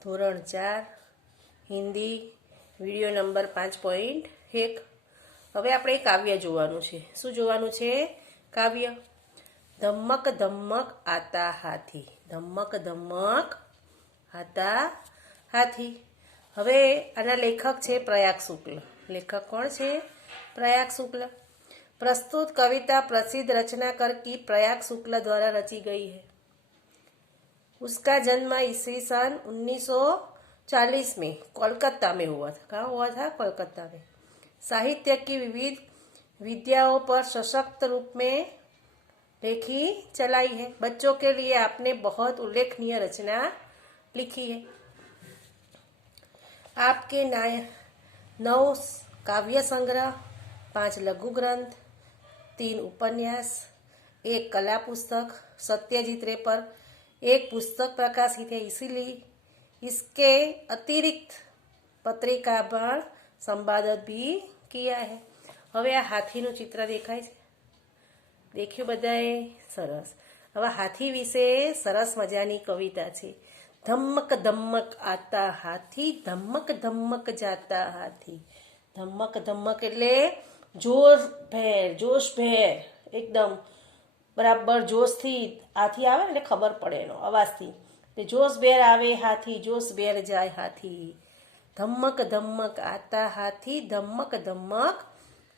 ધોરણ 4 Hindi video number 5.1। હવે આપણે કાવ્ય જોવાનું છે। શું જોવાનું છે? કાવ્ય। ધમક ધમક આતા હાથી, ધમક ધમક આતા હાથી। હવે આના લેખક છે પ્રયાગ શુક્લ। લેખક કોણ છે? प्रयाग शुक्ल। प्रस्तुत कविता प्रसिद्ध रचनाकार की प्रयाग शुक्ल द्वारा रची गई है। उसका जन्म ईस्वी सन 1940 में कोलकाता में हुआ था। कहाँ हुआ था? कोलकाता में। साहित्य की विविध विद्याओं पर सशक्त रूप में लेखी चलाई है। बच्चों के लिए आपने बहुत उल्लेखनीय रचना लिखी है। आपके 9 काव्य संग्रह, 5 लघु ग्रंथ, 3 उपन्यास, 1 कला पुस्तक सत्यजीत रे पर 1 पुस्तक प्रकाशित है। इसीलिए इसके अतिरिक्त पत्रिका पर संपादित भी किया है। હવે આ હાથીનું ચિત્ર દેખાય છે, દેખ્યું બધાએ? સરસ। હવે હાથી વિશે સરસ મજાની કવિતા છે। ધમક ધમક આતા હાથી, ધમક ધમક જાતા હાથી। ધમક ધમક એટલે જોશભેર એકદમ બરાબર જોશથી હાથી આવે ને એટલે ખબર પડે એનો અવાજથી, જોશભેર આવે હાથી, જોશભેર જાય હાથી। ધમક ધમક આતા હાથી, ધમક ધમક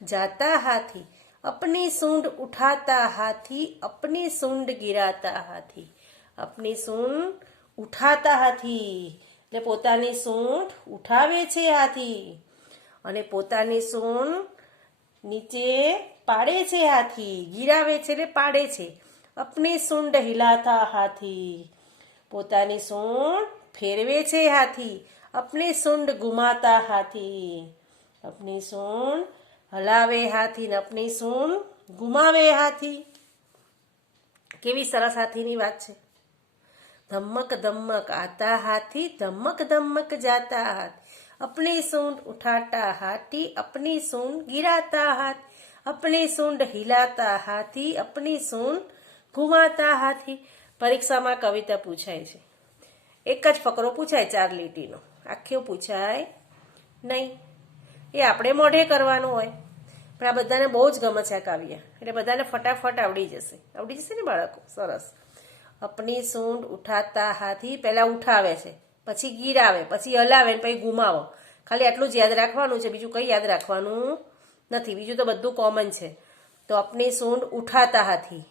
जाता हाथी, अपनी सूंड उठाता हाथी, अपनी सूंड गिराता हाथी। अपनी सूंड उठाता हाथी એટલે પોતાની સૂંઢ ઉઠાવે છે હાથી અને પોતાની સૂંઢ નીચે પાડે છે હાથી। ગિરાવે છે એટલે પાડે છે। अपनी सूंड हिलाता हाथी, પોતાની સૂંઢ ફેરવે છે હાથી। अपनी सूंड घुमाता हाथी, अपनी सूंड હલાવે હાથી ને અપની સૂંઢ ગુમાવે હાથી। કેવી સરસ હાથીની વાત છે। ધમક ધમક આતા હાથી, ધમક ધમક જાતા હાથી, અપની સૂંઢ ઉઠાતા હાથી, અપની સૂંઢ ગિરાતા હાથી, અપની સૂંઢ હિલાતા હાથી, અપની સૂંઢ ઘુમાતા હાથી। પરીક્ષામાં કવિતા પૂછાય છે, એક જ ફકરો પૂછાય 4 લીટીનો, આખો પૂછાય નહીં। એ આપણે મોઢે કરવાનું હોય, પણ આ બધાને બહુ જ ગમે છે આ કાવ્ય, એટલે બધાને ફટાફટ આવડી જશે ને બાળકો? સરસ। અપની સૂંઢ ઉઠાતા હાથી, પહેલા ઉઠાવે છે, પછી ગીરાવે, પછી હલાવે ને પછી ગુમાવો। ખાલી આટલું જ યાદ રાખવાનું છે, બીજું કંઈ યાદ રાખવાનું નથી, બીજું તો બધું કોમન છે। તો અપની સૂંઢ ઉઠાતા હાથી,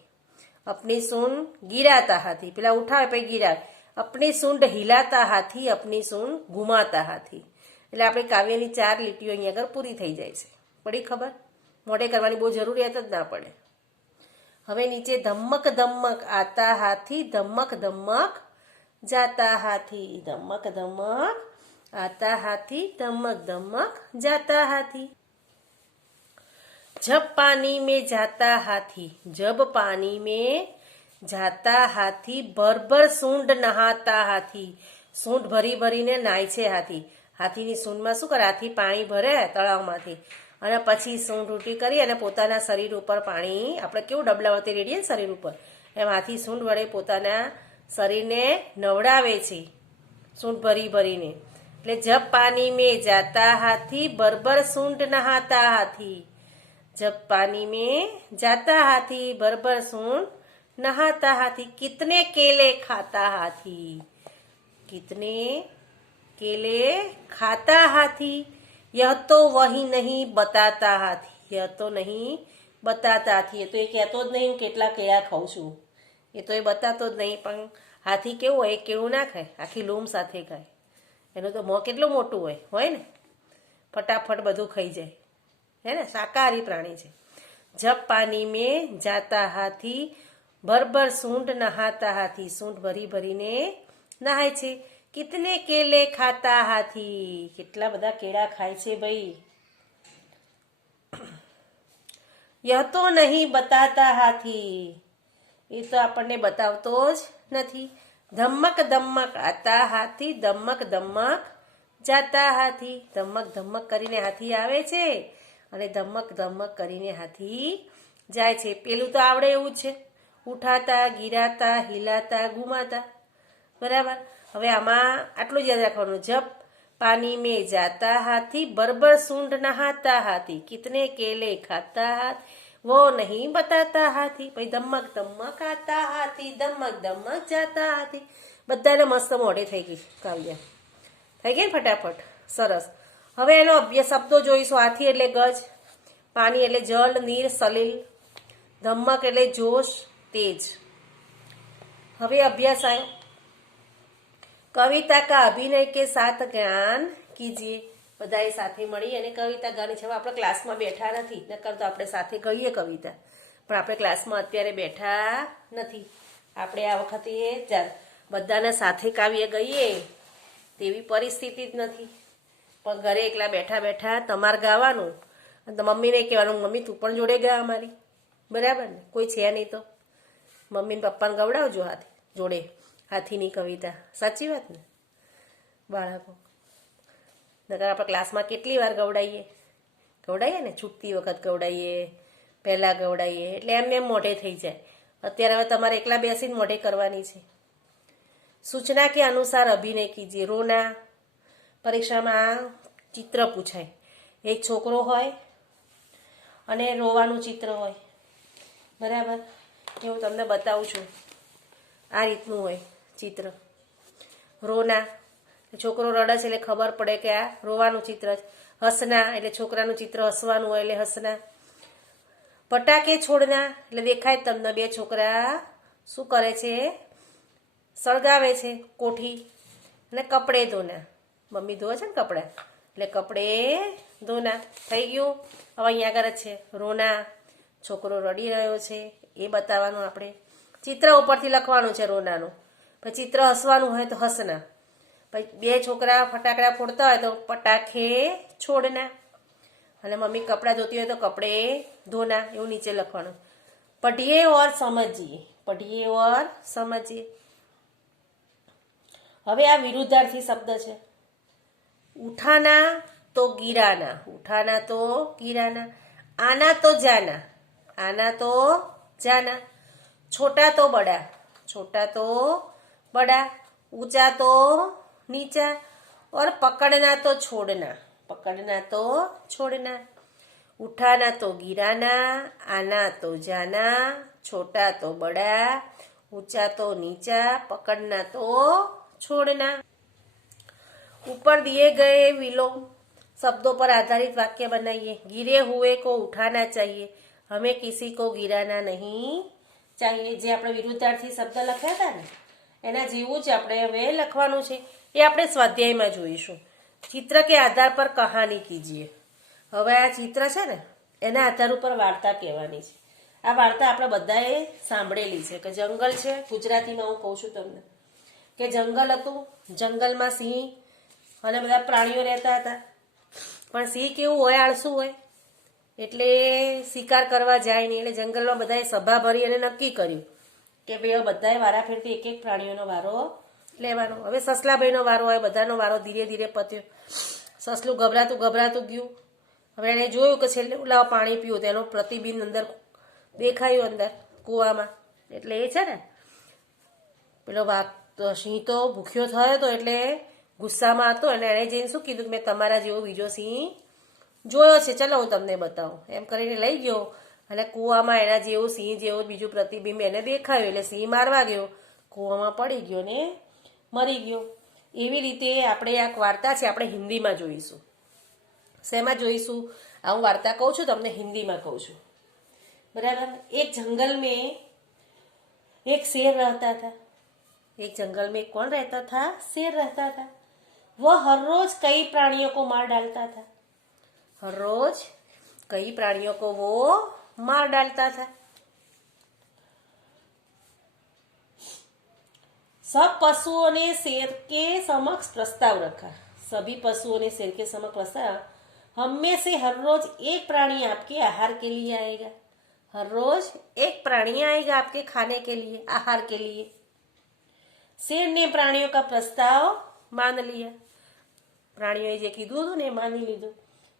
અપની સૂંઢ ગિરાતા હાથી, પેલા ઉઠાવે પછી ગિરાવે, અપની સૂંઢ હિલાતા હાથી, અપની સૂંઢ ઘુમાતા હાથી। એટલે આપણી કાવ્યની 4 લીટીઓ અહીંયા આગળ પૂરી થઈ જાય છે। પડી ખબર? મોઢે કરવાની બહુ જરૂરિયાત જ ના પડે। હવે નીચે ધમક ધમક આતા હાથી, ધમક ધમક જાતા હાથી, ધમક ધમક આતા હાથી, ધમક ધમક જાતા હાથી। जब पानी में जाता हाथी, जब पानी में जाता हाथी, भर भर सूंड नहाता हाथी। सूंड ભરી ભરીને નાય છે હાથી। હાથીની સૂંઢમાં શું કરે? હાથી પાણી ભરે તળાવમાંથી અને પછી સૂંઢ ઉલટી કરી અને પોતાના શરીર ઉપર પાણી, આપણે કેવું ડબલાવતી રેડીએ ને શરીર ઉપર, એમ હાથી સૂંઢ વડે પોતાના શરીરને નવડાવે છે, સૂંઢ ભરી ભરીને। એટલે જબ પાણી में जाता हाथी, भर सूंड नहाता हाथी। जब पानी में जाता हाथी, भर सूंड नहाता हाथी। कितने केले खाता हाथी, कितने केले खाता हाथी। यह तो वही नहीं बताता हाथी, यह तो नहीं बताता हाथी। એ તો એ કહેતો જ નહીં કેટલા કેળા ખાઉં છું, એ તો એ બતાતો જ નહીં। પણ હાથી કેવું હોય? કેળું ના ખાય, આખી લૂમ સાથે ખાય। એનું તો મોં કેટલું મોટું હોય ને, ફટાફટ બધું ખાઈ જાય, है ना? शाकाहारी प्राणी છે। जब पानी में जाता हाथी, भर भर सूंड नहाता हाथी। सूंड ભરી ભરીને નહાય છે। कितने केले खाता हाथी, કેટલા બધા કેળા ખાય છે ભાઈ। यह तो नहीं बताता हाथी, એ તો આપણને બતાવતો જ નથી। ધમક ધમક આતા હાથી, ધમક ધમક જાતા હાથી। ધમક ધમક કરીને હાથી આવે છે અને ધમક ધમક કરીને હાથી જાય છે। પેલું તો આવડે એવું છે, ઉઠાતા, ગિરાતા, હિલાતા, ગુમાતા। बराबर। હવે આમાં આટલું જ યાદ રાખવાનું, જબ पानी में जाता हाथी बरबर सूंड नहाता हाथी कितने केले खाता हाथ वो नहीं बताता हाथी भाई धमक धमक आता हाथी धमक धमक जाता हाथी બધાને મસ્ત મોઢે થઈ ગઈ કાવ્ય થઈ ગઈ ને ફટાફટ સરસ। હવે એનો અભ્યાસ શબ્દો જોઈશું। હાથી એટલે ગજ, પાણી એટલે જલ, નીર સલીલ, ધમક એટલે જોશ તેજ। હવે અભ્યાસ આવ્યો, कविता का अभिनय के साथ ज्ञान कीजिए। बधाए साथे मळी अने कविता गानी छे। આપણે ક્લાસમાં બેઠા નથી, નકર તો આપણે સાથે કહીએ કવિતા, પણ આપણે ક્લાસમાં અત્યારે બેઠા નથી। આપણે આ વખતે બધાને સાથે કાવ્ય ગઈએ તેવી પરિસ્થિતિ જ નથી, પણ ઘરે એકલા બેઠા બેઠા તમારે ગાવાનું અને મમ્મીને કહેવાનું, મમ્મી તું પણ જોડે ગા અમારી, બરાબર ને? કોઈ છે નહીં તો મમ્મી ને પપ્પાને ગવડાવજો હાથે જોડે હાથીની કવિતા। સાચી વાત ને બાળકો? નકર આપણે ક્લાસમાં કેટલી વાર ગવડાવીએ ને, છૂટતી વખત ગવડાવીએ, પહેલાં ગવડાવીએ, એટલે એમ મોઢે થઈ જાય। અત્યારે હવે તમારે એકલા બેસીને મોઢે કરવાની છે। સૂચના કે અનુસાર અભિનય કીજીએ। રોના પરીક્ષામાં ચિત્ર પૂછાય, એક છોકરો હોય અને રોવાનું ચિત્ર હોય, બરાબર? એ હું તમને બતાવું છું। આ રીતનું હોય ચિત્ર। રોના છોકરો રડે છે એટલે ખબર પડે કે આ રોવાનું ચિત્ર છે। હસના એટલે છોકરાનું ચિત્ર હસવાનું હોય એટલે હસના। પટાકે છોડના એટલે દેખાય તમને બે છોકરા શું કરે છે, સળગાવે છે કોઠી। અને કપડે ધોના, મમ્મી ધોવે છે ને કપડાં, એટલે કપડે ધોના થઈ ગયું। હવે અહીંયા આગળ જ છે રોના, છોકરો રડી રહ્યો છે એ બતાવવાનું આપણે। ચિત્ર ઉપરથી લખવાનું છે રોનાનું, પછી ચિત્ર હસવાનું હોય તો હસના, પછી બે છોકરા ફટાકડા ફોડતા હોય તો પટાખે છોડના, અને મમ્મી કપડાં ધોતી હોય તો કપડે ધોના, એવું નીચે લખવાનું। પઢીએ ઓર સમજીએ, પઢીએ ઓર સમજીએ। હવે આ વિરુદ્ધાર્થી શબ્દ છે। ઉઠાના તો ગિરાના, ઉઠાના તો ગિરાના। આના તો જાના, આના તો જાના। छोटा तो बड़ा, छोटा तो बड़ा। ऊंचा तो नीचा, और पकड़ना तो छोड़ना, पकड़ना तो छोड़ना। उठाना तो गिराना, आना तो जाना, छोटा तो बड़ा, ऊंचा तो नीचा, पकड़ना तो छोड़ना। ऊपर दिए गए विलोम शब्दों पर आधारित वाक्य बनाइए। गिरे हुए को उठाना चाहिए, हमें किसी को गिराना नहीं चाहिए। જે આપણે વિરુદ્ધાર્થી શબ્દ લખ્યા હતા ને એના જેવું જ આપણે હવે લખવાનું છે, એ આપણે સ્વાધ્યાયમાં જોઈશું। ચિત્ર કે આધાર પર કહાની કીજીએ। હવે આ ચિત્ર છે ને એના આધાર ઉપર વાર્તા કહેવાની છે। આ વાર્તા આપણે બધાએ સાંભળેલી છે કે જંગલ છે, ગુજરાતીમાં હું કહું છું તમને કે જંગલ હતું, જંગલમાં સિંહ અને બધા પ્રાણીઓ રહેતા હતા, પણ સિંહ કેવું હોય, આળસુ હોય, એટલે શિકાર કરવા જાય નહીં, એટલે જંગલમાં બધાએ સભા ભરી અને નક્કી કર્યું કે ભાઈ બધાએ વારાફેરથી એક એક પ્રાણીઓનો વારો લેવાનો। હવે સસલાભાઈનો વારો હોય, બધાનો વારો ધીરે ધીરે પત્યો। સસલું ગભરાતું ગયું। હવે એણે જોયું કે છેલ્લે લાવ પાણી પીવું, તેનું પ્રતિબિંબ અંદર દેખાયું અંદર કૂવામાં, એટલે એ છે ને પેલો સિંહ તો ભૂખ્યો થયો હતો એટલે ગુસ્સામાં હતો, અને એણે જઈને શું કીધું કે મેં તમારા જેવો બીજો સિંહ જોયો છે, ચલો હું તમને બતાવું, એમ કરીને લઈ ગયો અને કૂવામાં એના જેવું સિંહ જેવું બીજું પ્રતિબિંબ એને દેખાયું, એટલે સિંહ મારવા ગયો, કૂવામાં પડી ગયો ને મરી ગયો। એવી રીતે આપણે આ વાર્તા છે આપણે હિન્દીમાં જોઈશું। શેમાં જોઈશું? આ હું વાર્તા કહું છું તમને હિન્દીમાં કહું છું, बराबर। एक जंगल में एक शेर रहता था। एक जंगल में कौन रहता था? शेर रहता था। वह हर रोज कई प्राणियों को मार डालता था। हर रोज कई प्राणियों को वो मार डालता था। सब पशुओं ने शेर के समक्ष प्रस्ताव रखा। सभी पशुओं ने शेर के समक्ष प्रस्ताव, हम में से हर रोज एक प्राणी आपके आहार के लिए आएगा। हर रोज एक प्राणी आएगा आपके खाने के लिए, आहार के लिए। शेर ने प्राणियों का प्रस्ताव मान लिया। प्राणियों जे कीधुं हतुं ने मानी लीधुं।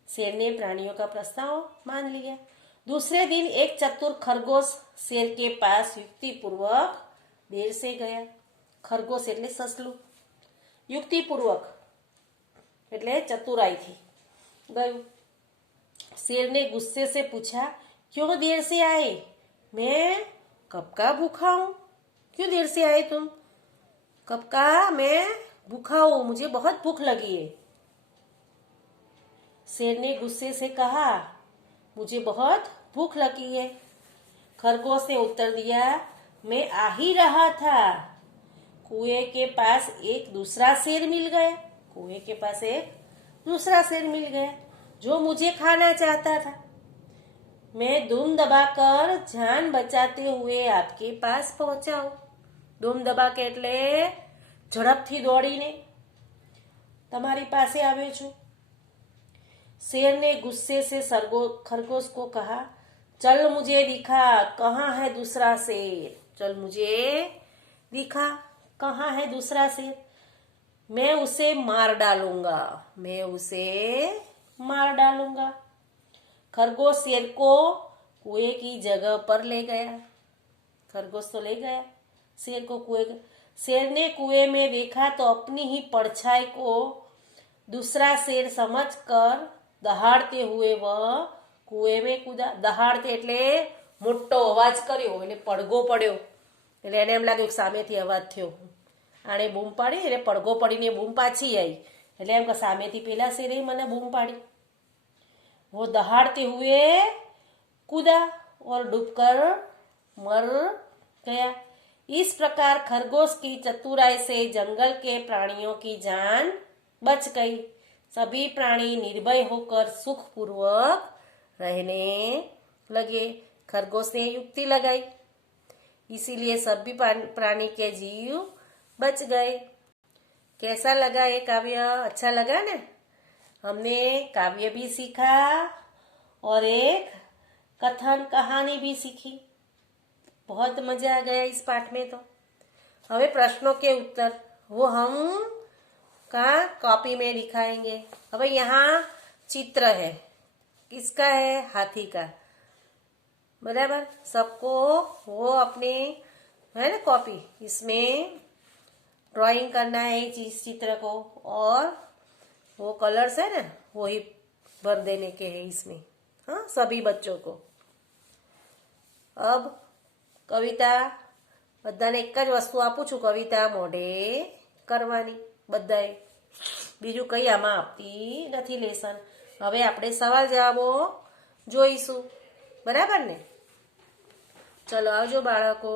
शेर ने प्राणियों का प्रस्ताव मान लिया। दूसरे दिन एक चतुर खरगोश शेर के पास युक्ति पूर्वक देर से गया। ખરગોશ એટલે સસલું. યુક્તિપૂર્વક એટલે ચતુરાઈથી ગયું. शेर ने गुस्से से पूछा, क्यों देर से आए? मैं कब का भूखा हूँ. क्यों देर से आए तुम? कब का मैं भूखा हूँ, मुझे बहुत भूख लगी है. शेर ने गुस्से से कहा, मुझे बहुत भूख लगी है. खरगोश ने उत्तर दिया, मैं आ ही रहा था. कुएं के पास एक दूसरा शेर मिल गया. कुएं के पास एक दूसरा शेर मिल गया जो मुझे खाना चाहता था. मैं धूम दबाकर जान बचाते हुए आपके पास पहुंचा हूं. ધૂમ દબાકે એટલે ઝડપથી દોડીને તમારી પાસે આવ્યો છું. शेर ने गुस्से से खरगोश को कहा, चल मुझे दिखा कहाँ है दूसरा शेर. चल मुझे दिखा कहाँ है दूसरा शेर. मैं उसे मार डालूंगा. मैं उसे मार डालूंगा. खरगोश शेर को कुएं की जगह पर ले गया. खरगोश तो ले गया शेर को कुएं. शेर ने कुएं में देखा तो अपनी ही परछाई को दूसरा शेर समझकर दहाड़ते हुए वह कुएं में कूदा. दहाड़ते એટલે મોટો અવાજ કર્યો એટલે પડઘો પડ્યો. એટલે એને એમ લાગ્યું કે સામેથી અવાજ થયો. આણે બૂમ પાડી એટલે પડઘો પડીને બૂમ પાછી આવી. એટલે એમ કે સામેથી પેલા શેરે મને બૂમ પાડી. वो दहाड़ते हुए कूदा और डूबकर मर गया. इस प्रकार खरगोश की चतुराई से जंगल के प्राणियों की जान बच गई. सभी प्राणी निर्भय होकर सुखपूर्वक रहने लगे. खरगोश ने युक्ति लगाई, इसीलिए सभी प्राणी के जीव बच गए. कैसा लगा ये काव्य? अच्छा लगा ना? हमने काव्य भी सीखा और एक कथन कहानी भी सीखी. बहुत मजा आ गया इस पाठ में. तो હવે प्रश्नों के उत्तर वो हम कहाँ कॉपी में दिखाएंगे. હવે यहाँ चित्र है. किसका है? हाथी का. बराबर. सबको वो अपने है ना कॉपी, इसमें ड्राइंग करना है इस चित्र को और वो कलर्स है ना वो ही भर देने के हैं इसमें. हाँ, सभी बच्चों को. अब कविता બધાને એક જ વસ્તુ આપું છું, કવિતા મોઢે કરવાની બધાએ. બીજું કંઈ આમાં આપતી નથી લેસન. હવે આપણે સવાલ જવાબો જોઈશું. બરાબર ને? ચલો આવજો બાળકો.